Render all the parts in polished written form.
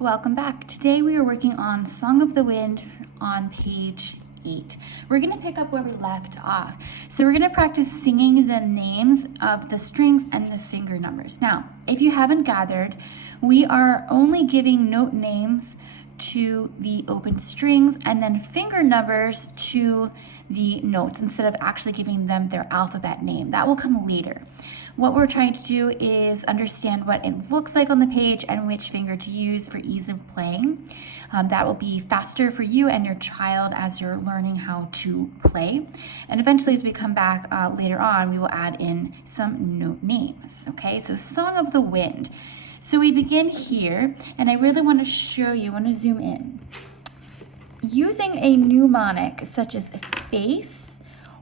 Welcome back. Today we are working on Song of the Wind on page 8. We're going to pick up where we left off. So we're going to practice singing the names of the strings and the finger numbers. Now, if you haven't gathered, we are only giving note names to the open strings and then finger numbers to the notes instead of actually giving them their alphabet name. That will come later. What we're trying to do is understand what it looks like on the page and which finger to use for ease of playing. That will be faster for you and your child as you're learning how to play. And eventually, as we come back later on, we will add in some note names. Okay, so Song of the Wind. So we begin here, and I really want to show you, I want to zoom in. Using a mnemonic such as face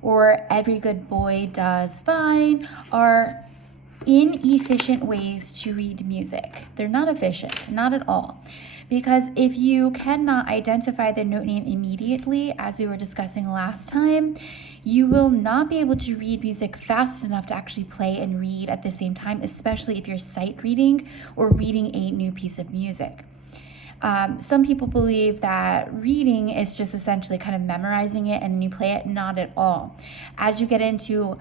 or every good boy does fine are inefficient ways to read music. They're not efficient, not at all. Because if you cannot identify the note name immediately, as we were discussing last time, you will not be able to read music fast enough to actually play and read at the same time, especially if you're sight reading or reading a new piece of music. Some people believe that reading is just essentially kind of memorizing it and then you play it. Not at all. As you get into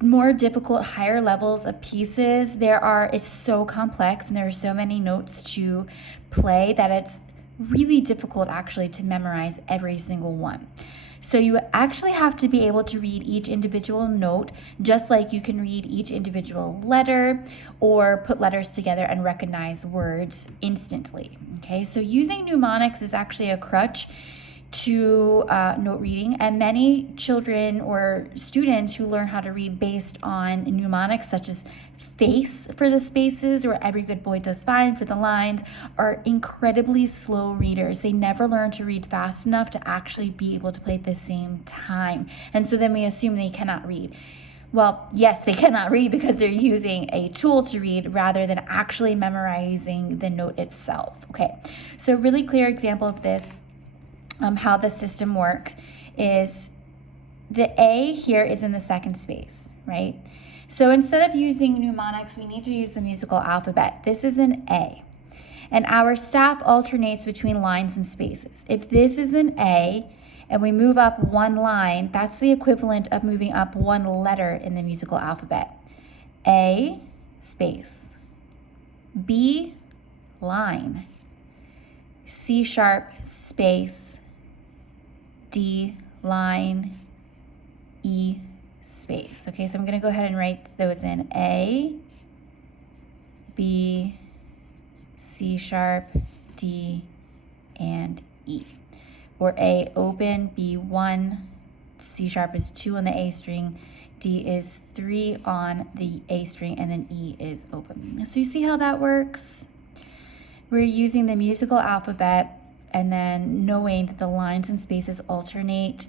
more difficult, higher levels of pieces, it's so complex and there are so many notes to play that it's really difficult actually to memorize every single one. So you actually have to be able to read each individual note, just like you can read each individual letter or put letters together and recognize words instantly. Okay, so using mnemonics is actually a crutch to note reading, and many children or students who learn how to read based on mnemonics such as face for the spaces or every good boy does fine for the lines are incredibly slow readers. They never learn to read fast enough to actually be able to play at the same time, and so then we assume they cannot read. Well, yes, they cannot read because they're using a tool to read rather than actually memorizing the note itself. Okay, so a really clear example of this, how the system works, is the A here is in the second space, right? So instead of using mnemonics, we need to use the musical alphabet. This is an A, and our staff alternates between lines and spaces. If this is an A and we move up one line, that's the equivalent of moving up one letter in the musical alphabet. A, space. B, line. C sharp, space. D, line. E, space. Okay, so I'm going to go ahead and write those in. A, B, C sharp, D, and E. Or A open, B 1, C sharp is 2 on the A string, D is 3 on the A string, and then E is open. So you see how that works? We're using the musical alphabet and then knowing that the lines and spaces alternate,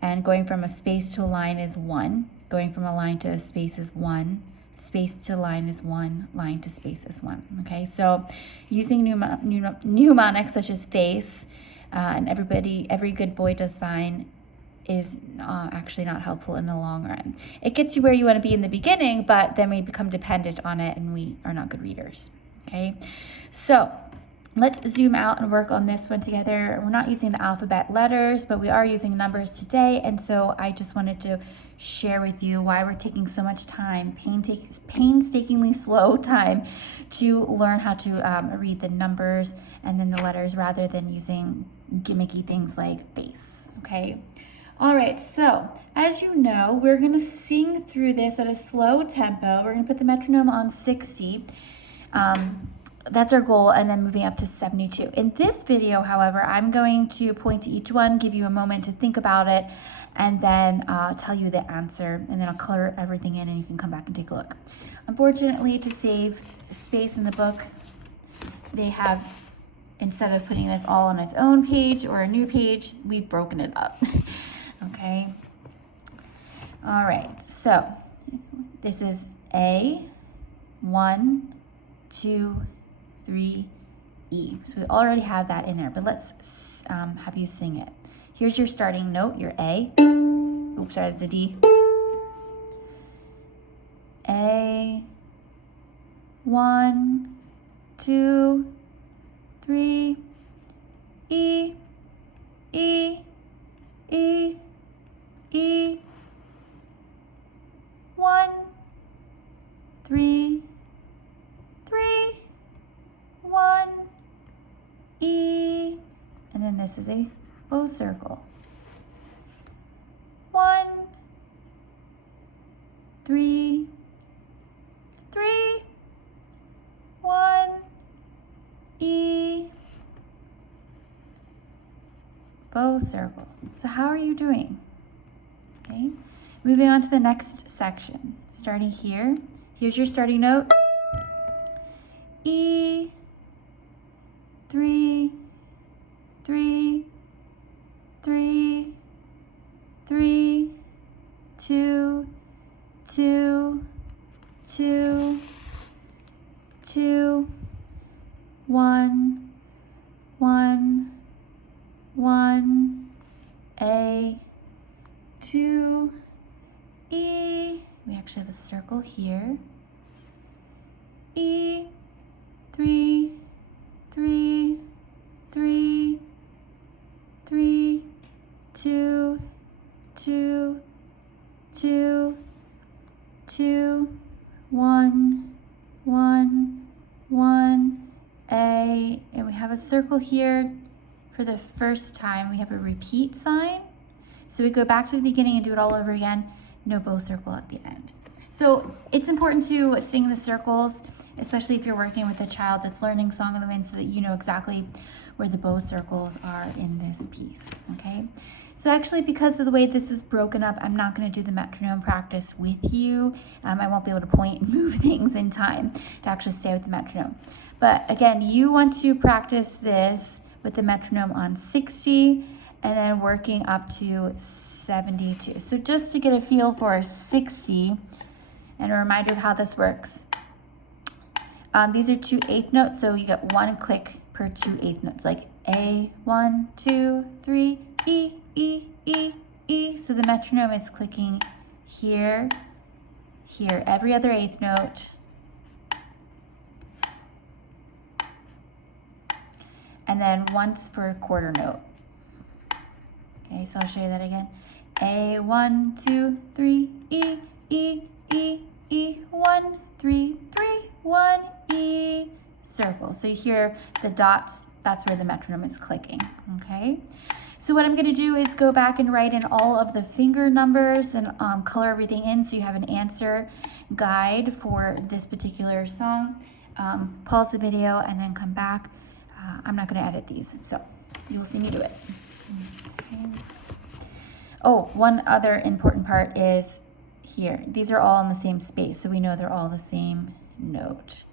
and going from a space to a line is 1, going from a line to a space is 1, space to line is 1, line to space is 1. Okay, so using mnemonics such as face and every good boy does fine is actually not helpful in the long run. It gets you where you want to be in the beginning, but then we become dependent on it and we are not good readers. Okay, so let's zoom out and work on this one together. We're not using the alphabet letters, but we are using numbers today, and so I just wanted to share with you why we're taking so much time, painstakingly slow time, to learn how to read the numbers and then the letters rather than using gimmicky things like face. Okay. All right, so as you know, we're going to sing through this at a slow tempo. We're going to put the metronome on 60. That's our goal, and then moving up to 72. In this video, however, I'm going to point to each one, give you a moment to think about it, and then tell you the answer, and then I'll color everything in and you can come back and take a look. Unfortunately, to save space in the book, they have, instead of putting this all on its own page or a new page, we've broken it up. Okay. All right, so this is A, 1, 2, 3, E. So we already have that in there, but let's have you sing it. Here's your starting note, your A. Oops, sorry, that's a D. A, 1, 2, 3, E, E, E, E, 1, 3, 3, 1, E, and then this is a bow circle. 1, 3, 3, 1, E, bow circle. So how are you doing? Okay, moving on to the next section. Starting here, here's your starting note. E, 3, 3, 3, 3, 2, 2, 2, 2, 1, 1, 1, A, 2, E. We actually have a circle here. E, 3, 3, 3, 3, 2, 2, 2, 2, 1, 1, 1, A, and we have a circle here. For the first time, we have a repeat sign. So we go back to the beginning and do it all over again. No bow circle at the end. So it's important to sing the circles, especially if you're working with a child that's learning Song of the Wind, so that you know exactly where the bow circles are in this piece, okay? So actually, because of the way this is broken up, I'm not going to do the metronome practice with you. I won't be able to point and move things in time to actually stay with the metronome. But again, you want to practice this with the metronome on 60 and then working up to 72. So just to get a feel for 60 and a reminder of how this works. These are 2 eighth notes, so you get 1 click per 2 eighth notes, like A, 1, 2, 3, E, E, E, E. So the metronome is clicking here, here, every other eighth note. And then once for a quarter note. Okay, so I'll show you that again. A, 1, 2, 3, E, E, E, E, 1, 3, 3, 1, E, circle. So you hear the dots, that's where the metronome is clicking, okay? So what I'm gonna do is go back and write in all of the finger numbers and color everything in so you have an answer guide for this particular song. Pause the video and then come back. I'm not going to edit these, so you'll see me do it. Okay. Oh, one other important part is here. These are all in the same space, so we know they're all the same note.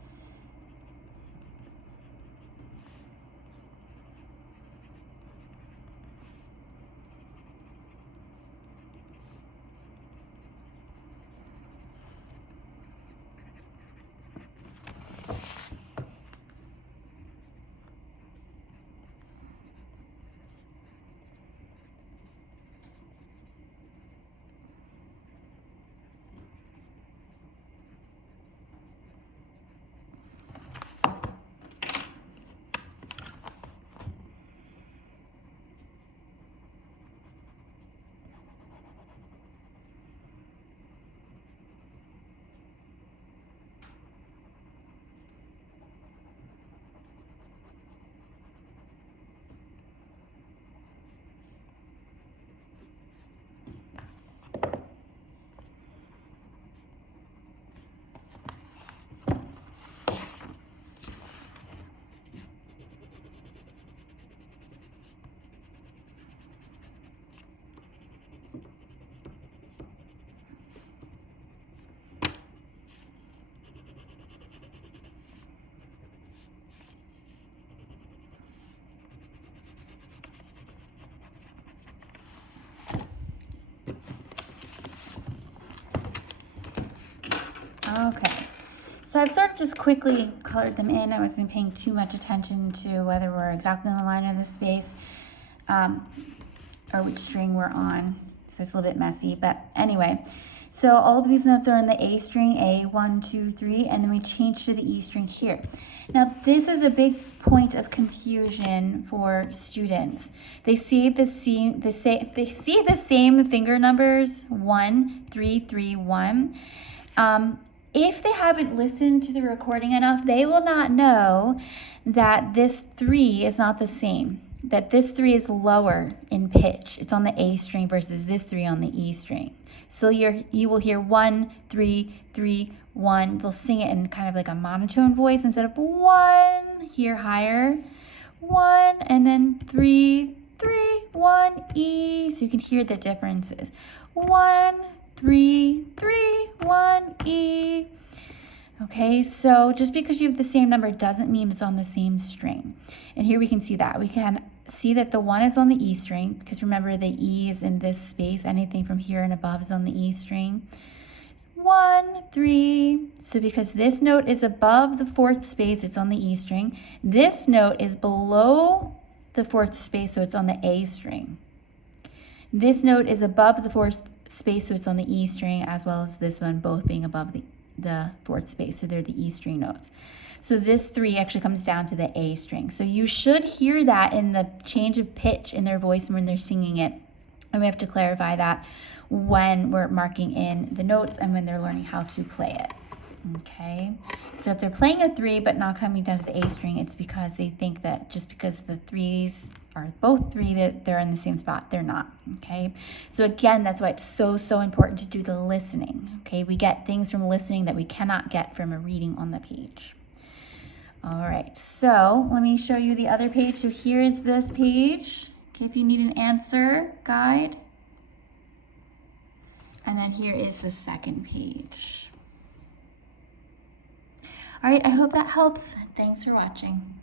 Okay, so I've sort of just quickly colored them in. I wasn't paying too much attention to whether we're exactly in the line of the space or which string we're on. So it's a little bit messy, but anyway. So all of these notes are in the A string, A, 1, 2, 3, and then we change to the E string here. Now this is a big point of confusion for students. They see the same finger numbers, 1, 3, 3, 1. If they haven't listened to the recording enough, they will not know that this 3 is not the same, that this 3 is lower in pitch. It's on the A string versus this 3 on the E string. So you will hear 1, 3, 3, 1. They'll sing it in kind of like a monotone voice instead of 1, here higher, 1, and then 3, 3, 1, E. So you can hear the differences. 1, 3, 3, 1, E. Okay, so just because you have the same number doesn't mean it's on the same string. And here we can see that. We can see that the 1 is on the E string, because remember the E is in this space. Anything from here and above is on the E string. 1, 3. So because this note is above the 4th space, it's on the E string. This note is below the 4th space, so it's on the A string. This note is above the 4th space, so it's on the E string, as well as this one, both being above the 4th space, so they're the E string notes. So this 3 actually comes down to the A string. So you should hear that in the change of pitch in their voice when they're singing it. And we have to clarify that when we're marking in the notes and when they're learning how to play it. Okay, so if they're playing a 3 but not coming down to the A string, it's because they think that just because the 3s are both 3 that they're in the same spot. They're not. Okay, so again, that's why it's so important to do the listening. Okay, we get things from listening that we cannot get from a reading on the page. All right, so let me show you the other page. So here is this page. Okay, if you need an answer guide. And then here is the second page. All right, I hope that helps. Thanks for watching.